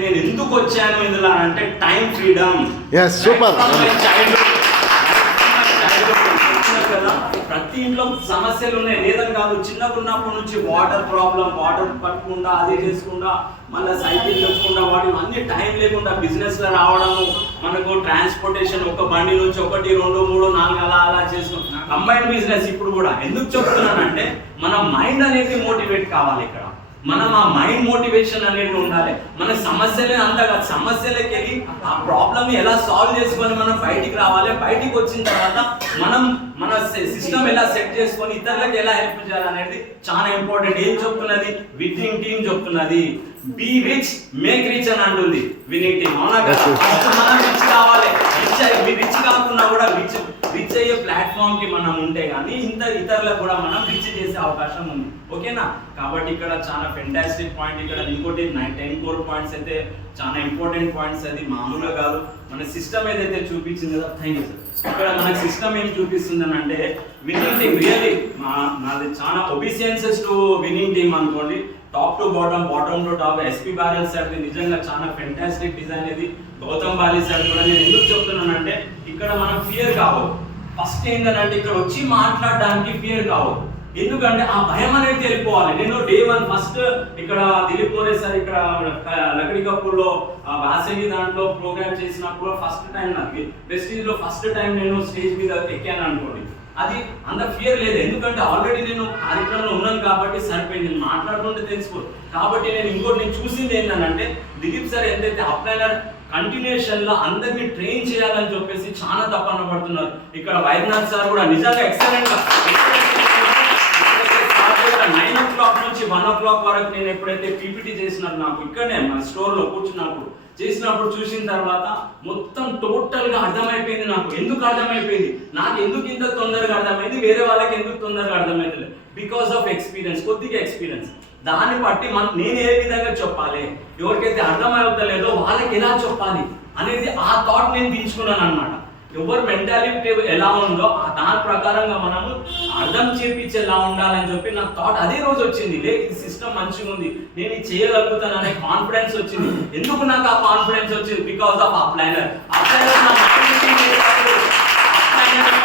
నేను ఎందుకు వచ్చాను ఇందులో అంటే టైం ఫ్రీడమ్. సూపర్. ప్రతి ఇంట్లో సమస్యలు ఉన్నాయి, లేదని కాదు. చిన్నగా ఉన్నప్పటి నుంచి వాటర్ ప్రాబ్లం, వాటర్ పట్టకుండా అదే చేసుకుండా మళ్ళీ సైకిల్ తెచ్చుకుండా వాటి అన్ని టైం లేకుండా బిజినెస్ లో రావడము, మనకు ట్రాన్స్పోర్టేషన్ ఒక బండి నుంచి 1 2 3 4 అలా చేసుకుంటాం. కంబైన్డ్ బిజినెస్ ఇప్పుడు కూడా ఎందుకు చెప్తున్నానంటే మన మైండ్ అనేది మోటివేట్ కావాలి. ఇక్కడ మనం ఆ మైండ్ మోటివేషన్ అనేది ఉండాలి. మన సమస్యలే అంతగా సమస్యలకి వెళ్ళి ఆ ప్రాబ్లమ్ ఎలా సాల్వ్ చేసుకొని మనం బయటికి రావాలి. బయటికి వచ్చిన తర్వాత మనం మన సిస్టమ్ ఎలా సెట్ చేసుకొని ఇతరులకు ఎలా హెల్ప్ చేయాలనేది చాలా ఇంపార్టెంట్. ఏం చెప్తున్నది విన్నింగ్ టీమ్ చెప్తున్నది, బీ రిచ్ మేక్ రిచ్ అని అంటుంది విన్నింగ్ టీమ్. అవునా కదా? మనం రిచ్ కావాలి. రిచ్ కాకుండా కూడా రిచ్ అయ్యే ప్లాట్ఫామ్ కి మనం ఉంటే గానీ ఇతరులకు కూడా మనం రిచ్ చేసే అవకాశం ఉంది. ఓకేనా? కాబట్టి ఇక్కడ చాలా ఫెంటాస్టిక్ పాయింట్. ఇక్కడ ఇంకోటి 10 కోర్ పాయింట్స్ అయితే చాలా ఇంపార్టెంట్ పాయింట్స్. అది మామూలుగా కాదు. మన సిస్టమ్ ఏదైతే చూపించింది కదా, థ్యాంక్ యూ సార్. ఇక్కడ మన సిస్టమ్ ఏం చూపిస్తుంది అంటే విన్నింగ్ టీమ్ రియల్లీ నాది చాలా ఒబిసియన్సెస్ టు విన్నింగ్ టీమ్ అనుకోండి. Top to bottom, bottom to top. SP barrel sir నిజంగా చాలా ఫెంటాస్టిక్ డిజైన్ ఇది. గౌతమ్ బాలి సార్ కూడా. నేను ఎందుకు చెప్తున్నానంటే ఇక్కడ మనం ఫియర్ కావద్దు. ఫస్ట్ ఏంటంటే ఇక్కడ వచ్చి మాట్లాడడానికి ఫియర్ కావద్దు. ఎందుకంటే ఆ భయం అనేది తెలిపోవాలి. నేను డే 1 ఫస్ట్ ఇక్కడ దిలీప్ మోరే సార్ ఇక్కడ లకడి కపూర్లో వాసవి దాంట్లో ప్రోగ్రామ్ చేసినప్పుడు ఫస్ట్ టైం నాకు ప్రెస్టీజ్ లో ఫస్ట్ టైం నేను స్టేజ్ మీద ఎక్కాను అనుకోండి. అది అంత ఫియర్ లేదు. ఎందుకంటే ఆల్రెడీ నేను కార్యక్రమంలో ఉన్నాను కాబట్టి సరిపోయింది. నేను మాట్లాడుకుంటే తెలుసుకో. కాబట్టి నేను చూసింది ఏంటంటే దిలీప్ సార్ ఎంతైతే అప్లైనర్ కంటిన్యూషన్ లో అందరినీ ట్రైన్ చేయాలని చెప్పేసి చాలా తపన పడుతున్నారు. ఇక్కడ వైద్యనాథ్ సార్ కూడా నిజంగా ఎక్సలెంట్ గా 9 o'clock నుంచి 1 o'clock వరకు నేను ఎప్పుడైతే పీపీటీ చేసినారు నాకు ఇక్కడనే మన స్టోర్ లో చేసినప్పుడు చూసిన తర్వాత మొత్తం టోటల్ గా అర్థమైపోయింది. నాకు ఎందుకు అర్థమైపోయింది, నాకు ఎందుకు ఇంత తొందరగా అర్థమైంది, వేరే వాళ్ళకి ఎందుకు తొందరగా అర్థమైంది, బికాస్ ఆఫ్ ఎక్స్పీరియన్స్, కొద్దిగా ఎక్స్పీరియన్స్. దాన్ని బట్టి నేను ఏ విధంగా చెప్పాలి, ఎవరికైతే అర్థమవుతలేదో వాళ్ళకి ఎలా చెప్పాలి అనేది ఆ థాట్ నేను దించుకున్నాను అనమాట. ఎవరు మెంటాలిటీ ఎలా ఉందో దాని ప్రకారంగా మనము అర్థం చేపించి ఎలా ఉండాలని చెప్పి నాకు థాట్ అదే రోజు వచ్చింది. ఇది సిస్టమ్ మంచిగా ఉంది, నేను ఇది చేయగలుగుతాను అనే కాన్ఫిడెన్స్ వచ్చింది. ఎందుకు నాకు ఆ కాన్ఫిడెన్స్ వచ్చింది? Because of అప్లైనర్.